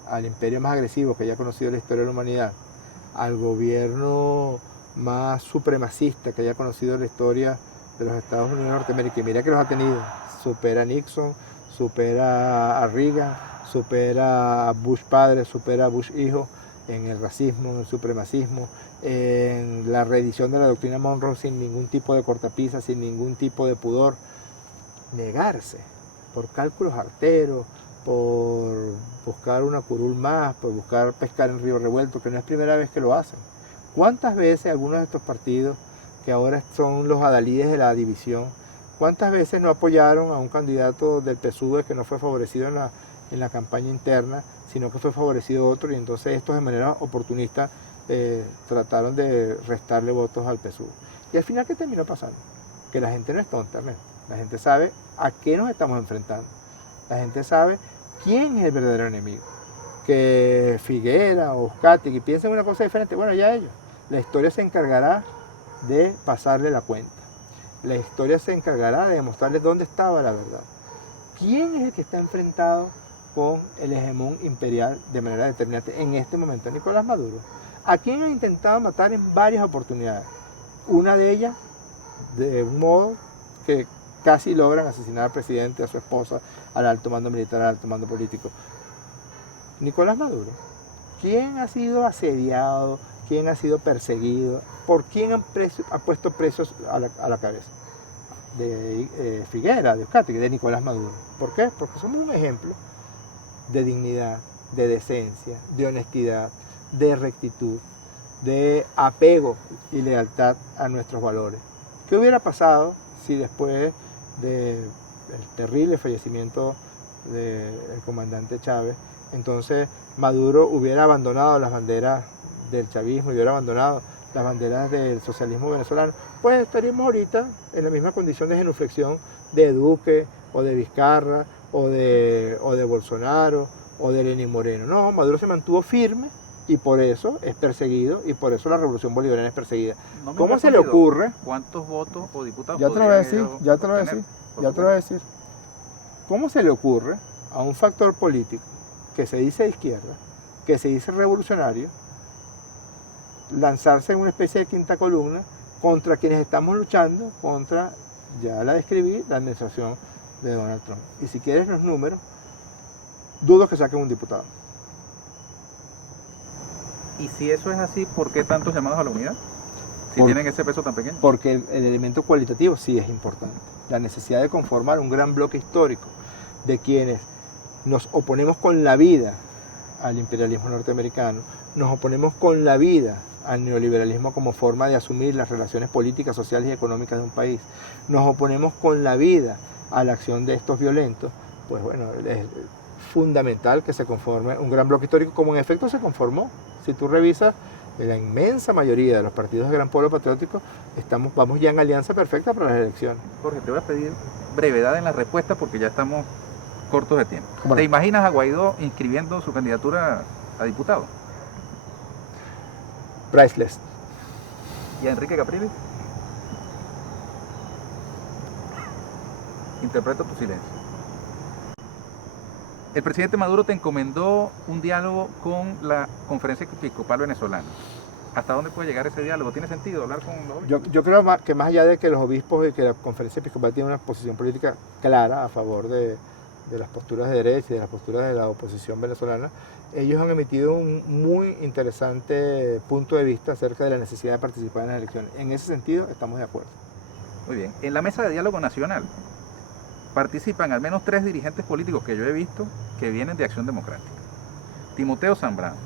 al imperio más agresivo que haya conocido la historia de la humanidad, al gobierno más supremacista que haya conocido la historia de los Estados Unidos de Norteamérica, y mira que los ha tenido, supera a Nixon, supera a Reagan, supera a Bush padre, supera a Bush hijo en el racismo, en el supremacismo, en la reedición de la doctrina Monroe sin ningún tipo de cortapisa, sin ningún tipo de pudor. Negarse por cálculos arteros, por buscar una curul más, por buscar pescar en río revuelto, que no es primera vez que lo hacen. ¿Cuántas veces algunos de estos partidos, que ahora son los adalides de la división, cuántas veces no apoyaron a un candidato del PSUV que no fue favorecido en la campaña interna, sino que fue favorecido otro, y entonces estos de manera oportunista trataron de restarle votos al PSUV? Y al final, ¿qué terminó pasando? Que la gente no es tonta, ¿no? La gente sabe a qué nos estamos enfrentando. La gente sabe quién es el verdadero enemigo. Que Figuera o Uzcategui que piensen una cosa diferente, bueno, ya ellos. La historia se encargará de pasarle la cuenta. La historia se encargará de demostrarles dónde estaba la verdad. ¿Quién es el que está enfrentado con el hegemón imperial de manera determinante en este momento? Nicolás Maduro. ¿A quién ha intentado matar en varias oportunidades? Una de ellas, de un modo que casi logran asesinar al presidente, a su esposa, al alto mando militar, al alto mando político. Nicolás Maduro. ¿Quién ha sido asediado? ¿Quién ha sido perseguido? ¿Por quién ha puesto presos a la cabeza? De Figuera, de Uzcategui, de Nicolás Maduro. ¿Por qué? Porque somos un ejemplo de dignidad, de decencia, de honestidad, de rectitud, de apego y lealtad a nuestros valores. ¿Qué hubiera pasado si después del terrible fallecimiento del comandante Chávez, entonces Maduro hubiera abandonado las banderas del chavismo y hubiera abandonado las banderas del socialismo venezolano? Pues estaríamos ahorita en la misma condición de genuflexión de Duque, o de Vizcarra, o de Bolsonaro, o de Lenín Moreno. No, Maduro se mantuvo firme y por eso es perseguido y por eso la revolución bolivariana es perseguida. No me ¿Cómo has se le respondido ocurre? ¿Cuántos votos o diputados Ya te lo voy a podrían decir, ellos ya te lo voy a obtener? decir, Por ya te lo voy a supuesto. decir. ¿Cómo se le ocurre a un factor político que se dice de izquierda, que se dice revolucionario, lanzarse en una especie de quinta columna contra quienes estamos luchando contra, ya la describí, la administración de Donald Trump? Y si quieres los números, dudo que saquen un diputado. Y si eso es así, ¿por qué tantos llamados a la unidad? Si tienen ese peso tan pequeño. Porque el elemento cualitativo sí es importante. La necesidad de conformar un gran bloque histórico de quienes nos oponemos con la vida al imperialismo norteamericano, nos oponemos con la vida al neoliberalismo como forma de asumir las relaciones políticas, sociales y económicas de un país, nos oponemos con la vida a la acción de estos violentos, pues bueno, es fundamental que se conforme un gran bloque histórico, como en efecto se conformó. Si tú revisas, la inmensa mayoría de los partidos de Gran Pueblo Patriótico vamos ya en alianza perfecta para las elecciones. Jorge, te voy a pedir brevedad en la respuesta porque ya estamos cortos de tiempo. ¿Cómo no? ¿Te imaginas a Guaidó inscribiendo su candidatura a diputado? Priceless. ¿Y a Enrique Capriles? Interpreto tu silencio. El presidente Maduro te encomendó un diálogo con la Conferencia Episcopal Venezolana. ¿Hasta dónde puede llegar ese diálogo? ¿Tiene sentido hablar con los obispos? Yo creo que más allá de que los obispos y que la Conferencia Episcopal tiene una posición política clara a favor de las posturas de derecha y de las posturas de la oposición venezolana, ellos han emitido un muy interesante punto de vista acerca de la necesidad de participar en las elecciones. En ese sentido, estamos de acuerdo. Muy bien. En la mesa de diálogo nacional participan al menos 3 dirigentes políticos que yo he visto que vienen de Acción Democrática. Timoteo Zambrano,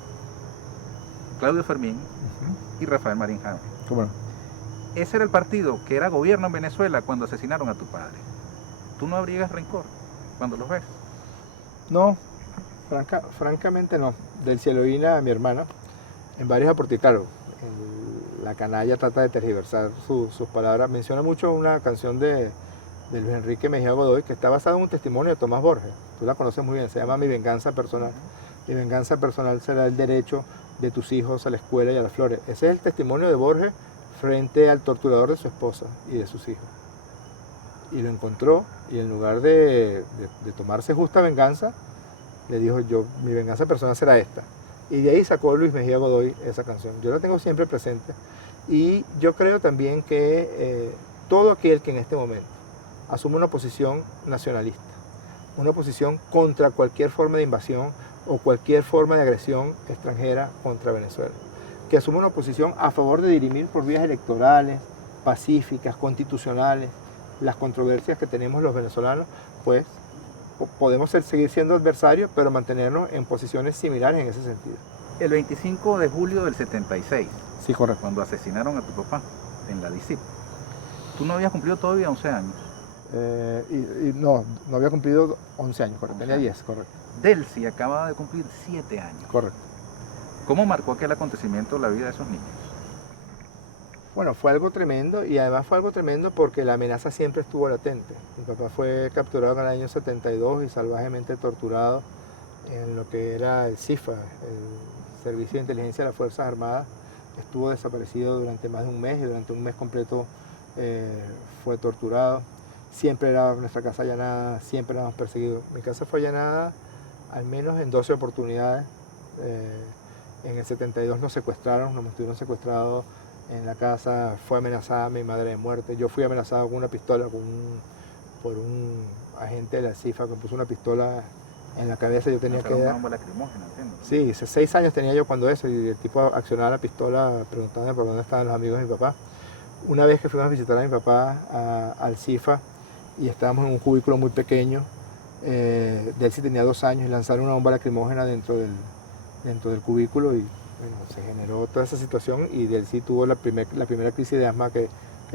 Claudio Fermín y Rafael Marín Jaime. ¿Cómo no? Ese era el partido que era gobierno en Venezuela cuando asesinaron a tu padre. ¿Tú no abrigas rencor cuando los ves? No, francamente no. Del Cielovina a mi hermana, en varios aportes, claro, la canalla trata de tergiversar sus palabras. Menciona mucho una canción de Luis Enrique Mejía Godoy, que está basada en un testimonio de Tomás Borges. Tú la conoces muy bien, se llama Mi venganza personal. Mi venganza personal será el derecho de tus hijos a la escuela y a las flores. Ese es el testimonio de Borges frente al torturador de su esposa y de sus hijos. Y lo encontró, y en lugar de tomarse justa venganza, le dijo: mi venganza personal será esta. Y de ahí sacó Luis Mejía Godoy esa canción. Yo la tengo siempre presente. Y yo creo también que todo aquel que en este momento asume una posición nacionalista, una posición contra cualquier forma de invasión o cualquier forma de agresión extranjera contra Venezuela, que asume una posición a favor de dirimir por vías electorales, pacíficas, constitucionales, las controversias que tenemos los venezolanos, pues podemos seguir siendo adversarios, pero mantenernos en posiciones similares en ese sentido. El 25 de julio del 76, Sí, correcto. cuando asesinaron a tu papá en la DICIP, tú no habías cumplido todavía 11 años. No había cumplido 11 años, correcto. 11 Tenía años. 10, correcto. Delcy acababa de cumplir 7 años. Correcto. ¿Cómo marcó aquel acontecimiento la vida de esos niños? Bueno, fue algo tremendo, y además fue algo tremendo porque la amenaza siempre estuvo latente. Mi papá fue capturado en el año 72 y salvajemente torturado en lo que era el CIFA, el Servicio de Inteligencia de las Fuerzas Armadas. Estuvo desaparecido durante más de un mes, y durante un mes completo fue torturado. Siempre era nuestra casa allanada, siempre éramos perseguidos. Mi casa fue allanada al menos en 12 oportunidades. En el 72 nos secuestraron, nos mantuvieron secuestrados en la casa. Fue amenazada mi madre de muerte. Yo fui amenazado con una pistola por un agente de la CIFA que me puso una pistola en la cabeza. Yo tenía que una bomba lacrimógena, entiendo. Sí, 6 años tenía yo cuando eso, y el tipo accionaba la pistola preguntándome por dónde estaban los amigos de mi papá. Una vez que fuimos a visitar a mi papá al CIFA y estábamos en un cubículo muy pequeño, Delcy tenía 2 años, y lanzaron una bomba lacrimógena dentro del cubículo, y bueno, se generó toda esa situación, y Delcy tuvo la primera crisis de asma que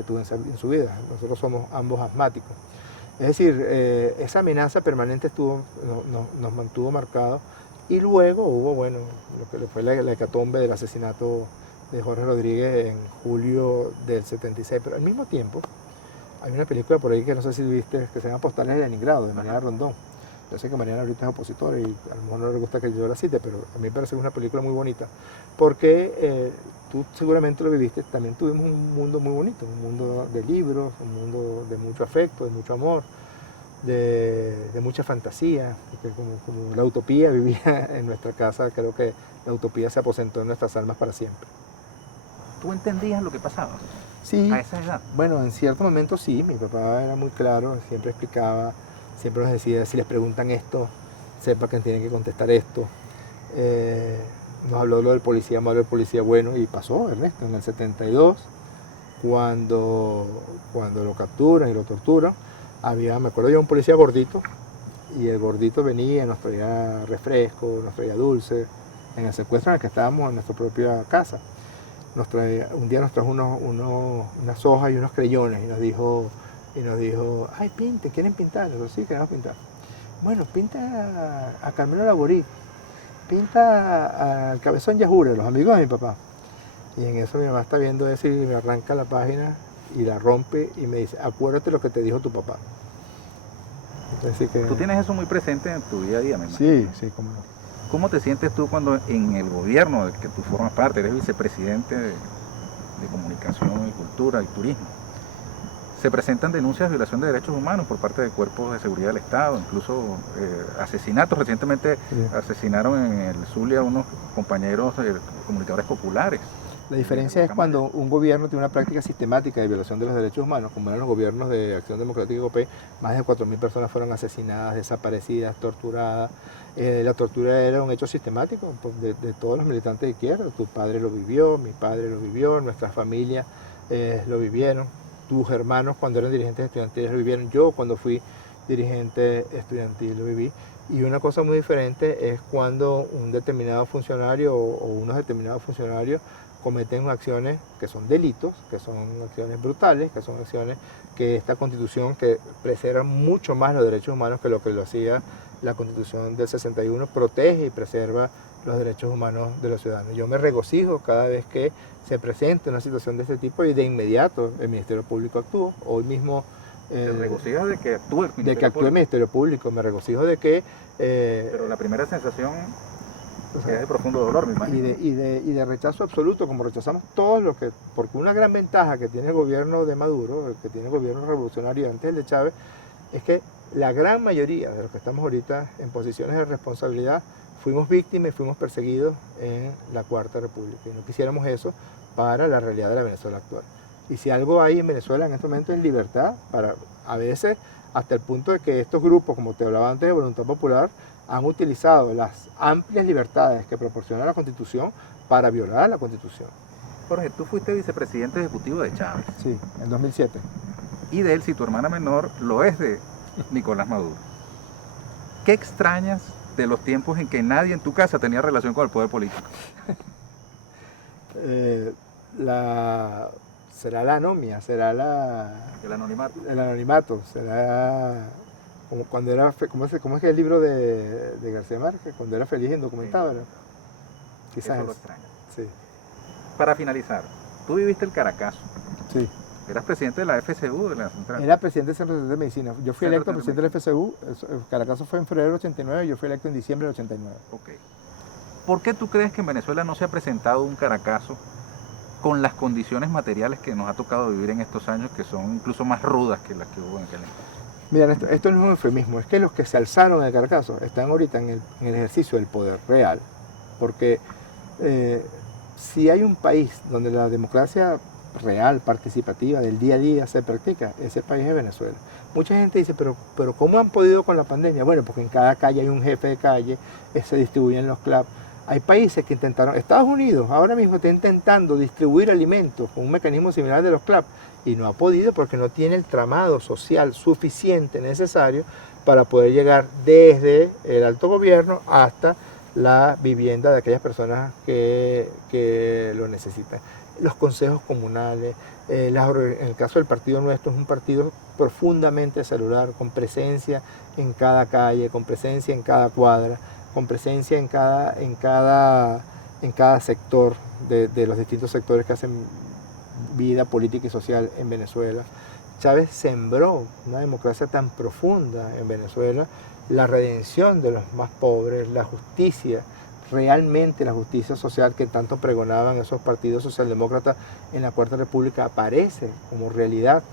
tuvo en su vida. Nosotros somos ambos asmáticos. Es decir, esa amenaza permanente nos mantuvo marcados, y luego hubo, bueno, lo que fue la hecatombe del asesinato de Jorge Rodríguez en julio del 76, pero al mismo tiempo Hay una película por ahí que no sé si viste, que se llama Postales de Leningrado, de Mariana Rondón. Yo sé que Mariana ahorita es opositora y a lo mejor no le gusta que yo la cite, pero a mí me parece que es una película muy bonita, porque tú seguramente lo viviste, también tuvimos un mundo muy bonito, un mundo de libros, un mundo de mucho afecto, de mucho amor, de mucha fantasía, que como la utopía vivía en nuestra casa, creo que la utopía se aposentó en nuestras almas para siempre. ¿Tú entendías lo que pasaba Sí, a esa edad? bueno, en cierto momento sí, mi papá era muy claro, siempre explicaba, siempre nos decía, si les preguntan esto, sepa que tienen que contestar esto. Nos habló lo del policía malo, el policía bueno, y pasó, Ernesto, en el 72, cuando lo capturan y lo torturan, me acuerdo yo, un policía gordito, y el gordito venía, nos traía refresco, nos traía dulce, en el secuestro en el que estábamos en nuestra propia casa. Un día nos trajo unas hojas y unos creyones y nos dijo, ay, pinte, ¿quieren pintar? Nosotros sí, queremos pintar. Bueno, pinta a Carmelo Laborí, pinta al Cabezón Yajure, los amigos de mi papá. Y en eso mi mamá está viendo eso y me arranca la página y la rompe y me dice, acuérdate lo que te dijo tu papá. Entonces, sí que... Tú tienes eso muy presente en tu día a día, me imagino. Sí, sí, cómo no. ¿Cómo te sientes tú cuando en el gobierno del que tú formas parte, eres vicepresidente de Comunicación y Cultura y Turismo, se presentan denuncias de violación de derechos humanos por parte de cuerpos de seguridad del Estado, incluso asesinatos? Recientemente asesinaron en el Zulia a unos compañeros comunicadores populares. La diferencia es cuando un gobierno tiene una práctica sistemática de violación de los derechos humanos, como eran los gobiernos de Acción Democrática y COPEI, más de 4.000 personas fueron asesinadas, desaparecidas, torturadas. La tortura era un hecho sistemático de todos los militantes de izquierda. Tu padre lo vivió, mi padre lo vivió, nuestras familias lo vivieron, tus hermanos cuando eran dirigentes estudiantiles lo vivieron, yo cuando fui dirigente estudiantil lo viví. Y una cosa muy diferente es cuando un determinado funcionario o unos determinados funcionarios cometen acciones que son delitos, que son acciones brutales, que son acciones que esta Constitución, que preserva mucho más los derechos humanos que lo hacía la Constitución del 61, protege y preserva los derechos humanos de los ciudadanos. Yo me regocijo cada vez que se presenta una situación de este tipo y de inmediato el Ministerio Público actúa. Hoy mismo... ¿Te regocijo de que actúe el Ministerio Público? De que actúe el Ministerio Público, me regocijo de que... Pero la primera sensación... es de profundo dolor, me imagino. Y de rechazo absoluto, como rechazamos todos los que... Porque una gran ventaja que tiene el gobierno de Maduro, el que tiene el gobierno revolucionario antes del de Chávez, es que la gran mayoría de los que estamos ahorita en posiciones de responsabilidad fuimos víctimas y fuimos perseguidos en la Cuarta República. Y no quisiéramos eso para la realidad de la Venezuela actual. Y si algo hay en Venezuela en este momento es libertad, a veces hasta el punto de que estos grupos, como te hablaba antes de Voluntad Popular, han utilizado las amplias libertades que proporciona la Constitución para violar la Constitución. Jorge, tú fuiste vicepresidente ejecutivo de Chávez. Sí, en 2007. Y de él, si tu hermana menor lo es de Nicolás Maduro. ¿Qué extrañas de los tiempos en que nadie en tu casa tenía relación con el poder político? Será la anomia, será el anonimato. El anonimato, será como cuando era, ¿cómo es que el libro de García Márquez? Cuando era feliz e indocumentado. Sí. Quizás eso lo extraño. Sí. Para finalizar, tú viviste el Caracazo. Sí. Eras presidente de la FCU, de la Central. Era presidente del Centro de Medicina. Yo fui electo presidente de la FCU, el Caracazo fue en febrero del 89, yo fui electo en diciembre del 89. Ok. ¿Por qué tú crees que en Venezuela no se ha presentado un Caracazo con las condiciones materiales que nos ha tocado vivir en estos años, que son incluso más rudas que las que hubo en aquel entonces? Mira, esto no es un eufemismo, es que los que se alzaron en el Caracazo están ahorita en el ejercicio del poder real. Porque si hay un país donde la democracia real, participativa, del día a día se practica, ese país es Venezuela. Mucha gente dice, pero ¿cómo han podido con la pandemia? Bueno, porque en cada calle hay un jefe de calle, se distribuyen los clubs. Hay países que intentaron, Estados Unidos ahora mismo está intentando distribuir alimentos con un mecanismo similar de los clubs y no ha podido porque no tiene el tramado social suficiente necesario para poder llegar desde el alto gobierno hasta la vivienda de aquellas personas que lo necesitan. Los consejos comunales, en el caso del partido nuestro es un partido profundamente celular, con presencia en cada calle, con presencia en cada cuadra, con presencia en cada sector de los distintos sectores que hacen vida política y social en Venezuela. Chávez sembró una democracia tan profunda en Venezuela, la redención de los más pobres, la justicia, realmente la justicia social que tanto pregonaban esos partidos socialdemócratas en la Cuarta República aparece como realidad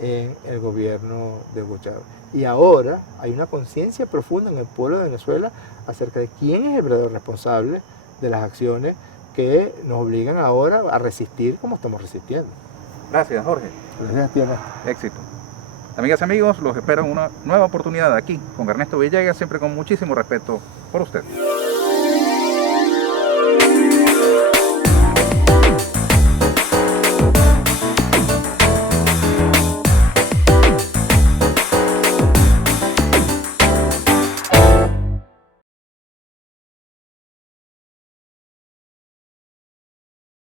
en el gobierno de Hugo Chávez. Y ahora hay una conciencia profunda en el pueblo de Venezuela acerca de quién es el verdadero responsable de las acciones que nos obligan ahora a resistir como estamos resistiendo. Gracias, Jorge. Gracias a ti, Ernesto. Éxito. Amigas y amigos, los espero en una nueva oportunidad aquí con Ernesto Villegas, siempre con muchísimo respeto por usted.